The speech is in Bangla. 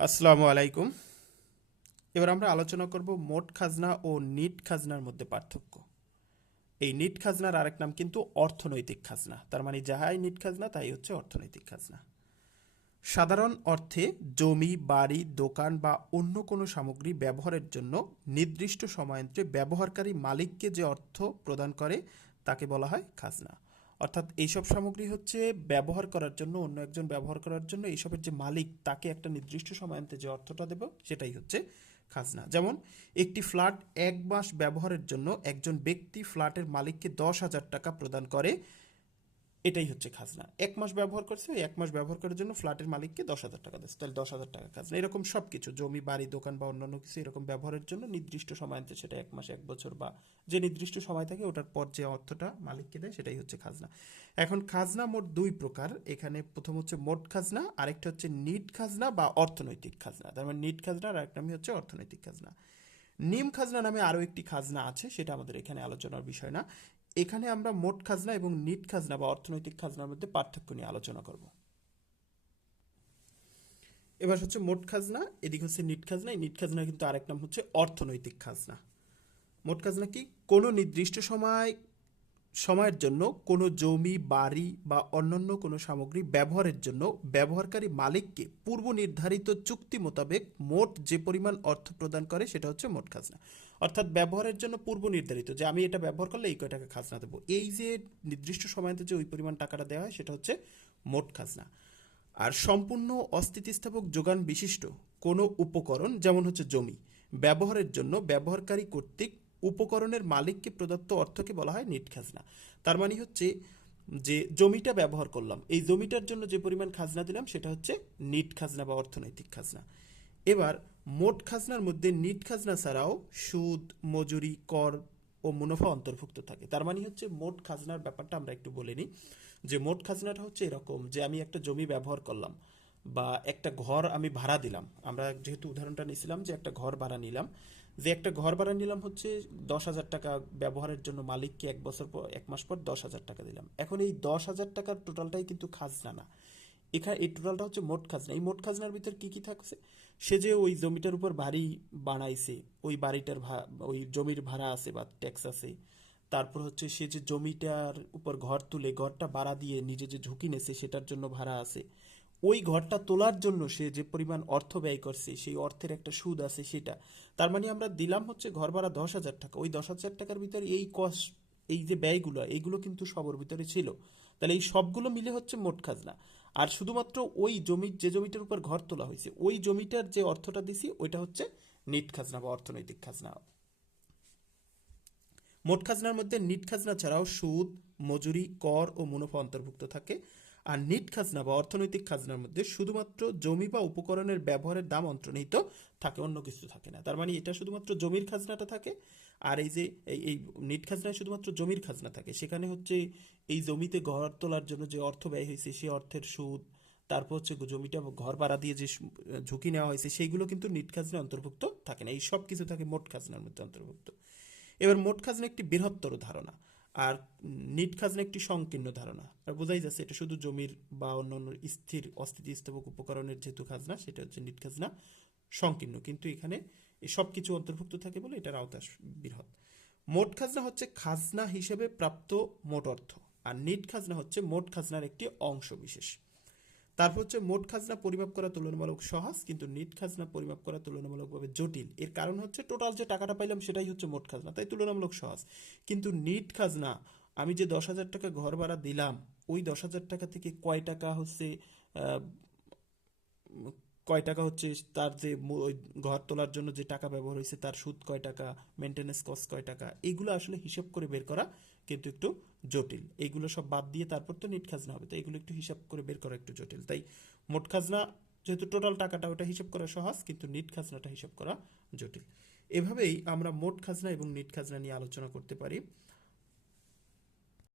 আসসালামু আলাইকুম। এবার আমরা আলোচনা করব মোট খাজনা ও নিট খাজনার মধ্যে পার্থক্য। এই নিট খাজনার আরেক নাম কিন্তু অর্থনৈতিক খাজনা। তার মানে যাহাই নিট খাজনা তাই হচ্ছে অর্থনৈতিক খাজনা। সাধারণ অর্থে জমি, বাড়ি, দোকান বা অন্য কোনো সামগ্রী ব্যবহারের জন্য নির্দিষ্ট সময়ান্তে ব্যবহারকারী মালিককে যে অর্থ প্রদান করে, তাকে বলা হয় খাজনা। অর্থাৎ এইসব সামগ্রী হচ্ছে ব্যবহার করার জন্য, অন্য একজন ব্যবহার করার জন্য এইসবের যে মালিক, তাকে একটা নির্দিষ্ট সময়ান্তে যে অর্থটা দেব, সেটাই হচ্ছে খাজনা। যেমন, একটি ফ্ল্যাট এক মাস ব্যবহারের জন্য একজন ব্যক্তি ফ্ল্যাটের মালিককে দশ হাজার টাকা প্রদান করে এটাই হচ্ছে খাজনা। এক মাস ব্যবহার করছে, ওই এক মাস ব্যবহার করার জন্য ফ্ল্যাটের মালিককে দশ হাজার টাকা দিচ্ছে। তাহলে দশ হাজার টাকা খাজনা। এরকম সব কিছু জমি, বাড়ি, দোকান বা অন্যান্য কিছু এরকম ব্যবহারের জন্য নির্দিষ্ট সময়ান্তে সেটা এক মাস, এক বছর বা যে নির্দিষ্ট সময় থাকে ওটার পর যে অর্থটা মালিককে দেয় সেটাই হচ্ছে খাজনা। এখন খাজনা মোট দুই প্রকার। এখানে প্রথম হচ্ছে মোট খাজনা, আরেকটা হচ্ছে নিট খাজনা বা অর্থনৈতিক খাজনা। তার মানে নিট খাজনা আর নামই হচ্ছে অর্থনৈতিক খাজনা। নিম খাজনা নামে আরও একটি খাজনা আছে, সেটা আমাদের এখানে আলোচনার বিষয় না। এখানে আমরা মোট খাজনা এবং নিট খাজনা বা অর্থনৈতিক খাজনার মধ্যে পার্থক্য নিয়ে আলোচনা করব। এবার হচ্ছে মোট খাজনা, এদিক হচ্ছে নিট খাজনা, এই নিট খাজনা কিন্তু আরেক নাম হচ্ছে অর্থনৈতিক খাজনা। মোট খাজনা কি? কোনো নির্দিষ্ট সময়, সময়ের জন্য কোনো জমি, বাড়ি বা অন্যান্য কোনো সামগ্রী ব্যবহারের জন্য ব্যবহারকারী মালিককে পূর্ব নির্ধারিত চুক্তি মোতাবেক মোট যে পরিমাণ অর্থ প্রদান করে সেটা হচ্ছে মোট খাজনা। অর্থাৎ ব্যবহারের জন্য পূর্ব নির্ধারিত যে আমি এটা ব্যবহার করলে এই কয় টাকা খাজনা দেবো। এই যে নির্দিষ্ট সময়তে যে ওই পরিমাণ টাকাটা দেওয়া হয়, সেটা হচ্ছে মোট খাজনা। আর সম্পূর্ণ অস্থিতিস্থাপক যোগান বিশিষ্ট কোনো উপকরণ, যেমন হচ্ছে জমি, ব্যবহারের জন্য ব্যবহারকারী কর্তৃক উপকরণের মালিককে প্রদত্ত অর্থকে বলা হয় নিট খাজনা। তার মানে হচ্ছে যে জমিটা ব্যবহার করলাম, এই জমিটার জন্য যে পরিমাণ খাজনা দিলাম, সেটা হচ্ছে নিট খাজনা বা অর্থনৈতিক খাজনা। এবার মোট খাজনার মধ্যে নিট খাজনা ছাড়াও সুদ, মজুরি, কর ও মুনাফা অন্তর্ভুক্ত থাকে। তার মানে হচ্ছে মোট খাজনার ব্যাপারটা আমরা একটু বলে নিই যে মোট খাজনাটা হচ্ছে এরকম যে আমি একটা জমি ব্যবহার করলাম বা একটা ঘর আমি ভাড়া দিলাম। আমরা যেহেতু উদাহরণটা নিয়েছিলাম যে একটা ঘর ভাড়া নিলাম। যে একটা ঘর ভাড়া নিলাম হচ্ছে দশ হাজার টাকা ব্যবহারের জন্য মালিককে এক বছর পর, এক মাস পর দশ হাজার টাকা দিলাম। এখন এই দশ হাজার টাকার টোটালটাই কিন্তু খাজনা না। এখানে এই টোটালটা হচ্ছে মোট খাজনা। এই মোট খাজনার ভিতর কি কি থাকছে? সে যে ওই জমিটার উপর বাড়ি বানাইছে, ওই বাড়িটার ওই জমির ভাড়া আছে বা ট্যাক্স আছে, তারপর হচ্ছে সে যে জমিটার উপর ঘর তুলে, ঘরটা ভাড়া দিয়ে নিজে যে ঝুঁকি নেছে সেটার জন্য ভাড়া আছে, ওই ঘরটা তোলার জন্য সে যে পরিমাণ অর্থ ব্যয় করছে, সেই অর্থের একটা সুদ আছে সেটা। তার মানে আমরা দিলাম হচ্ছে ঘর ভাড়া দশ হাজার টাকা। ওই দশ হাজার টাকার ভিতরে এই কস্ট এই যে ব্যয়গুলো এইগুলো কিন্তু সবর ভিতরে ছিল। তাহলে এই সবগুলো মিলে হচ্ছে মোট খাজনা। আর শুধুমাত্র ওই জমি, যে জমিটার উপর ঘর তোলা হয়েছে, ওই জমিটার যে অর্থটা দিছি, ওইটা হচ্ছে নিট খাজনা বা অর্থনৈতিক খাজনা। মোট খাজনার মধ্যে নিট খাজনা ছাড়াও সুদ, মজুরি, কর ও মুনাফা অন্তর্ভুক্ত থাকে। আর নিট খাজনা বা অর্থনৈতিক খাজনার মধ্যে শুধুমাত্র জমি বা উপকরণের ব্যবহারের দাম অন্তর্নিহিত থাকে, অন্য কিছু থাকে না। তার মানে এটা শুধুমাত্র জমির খাজনাটা থাকে, আর এই যে এই এই নিট খাজনায় শুধুমাত্র জমির খাজনা থাকে। সেখানে হচ্ছে এই জমিতে ঘর তোলার জন্য যে অর্থ ব্যয় হয়েছে সেই অর্থের সুদ, তারপর হচ্ছে জমিটা ঘর ভাড়া দিয়ে যে ঝুঁকি নেওয়া হয়েছে, সেইগুলো কিন্তু নিট খাজনা অন্তর্ভুক্ত থাকে না। এই সব কিছু থাকে মোট খাজনার মধ্যে অন্তর্ভুক্ত। এবার মোট খাজনা একটি বৃহত্তর ধারণা। আর নিট খাজনা একটি সংকীর্ণ ধারণা। আর বোঝাই যাচ্ছে এটা শুধু জমির বা অন্যান্য স্থির, অস্থিতিস্থাপক উপকরণের যেহেতু খাজনা, সেটা হচ্ছে নিট খাজনা সংকীর্ণ। কিন্তু এখানে সব কিছু অন্তর্ভুক্ত থাকে বলে এটার আওতা বৃহৎ মোট খাজনা হচ্ছে খাজনা হিসেবে প্রাপ্ত মোট অর্থ। আর নিট খাজনা হচ্ছে মোট খাজনার একটি অংশ বিশেষ। তারপর হচ্ছে মোট খাজনা পরিমাপ করা তুলনামূলক সহজ, কিন্তু নিট খাজনা পরিমাপ করা তুলনামূলকভাবে জটিল। এর কারণ হচ্ছে টোটাল যে টাকাটা পাইলাম সেটাই হচ্ছে মোট খাজনা, তাই তুলনামূলক সহজ। কিন্তু নিট খাজনা, আমি যে দশ হাজার টাকা ঘর ভাড়া দিলাম, ওই দশ হাজার টাকা থেকে কয় টাকা হচ্ছে কয় টাকা হচ্ছে তার যে ওই ঘর তোলার জন্য যে টাকা ব্যবহার হয়েছে, তার সুদ কয় টাকা মেনটেনেন্স কস্ট কয় টাকা, এগুলো আসলে হিসাব করে বের করা কিন্তু একটু জটিল। এইগুলো সব বাদ দিয়ে তারপর তো নিট খাজনা হবে, তো এগুলো একটু হিসাব করে বের করা একটু জটিল। তাই মোট খাজনা যেহেতু টোটাল টাকাটা ওটা হিসাব করা সহজ, কিন্তু নিট খাজনাটা হিসাব করা জটিল। এভাবেই আমরা মোট খাজনা এবং নিট খাজনা নিয়ে আলোচনা করতে পারি।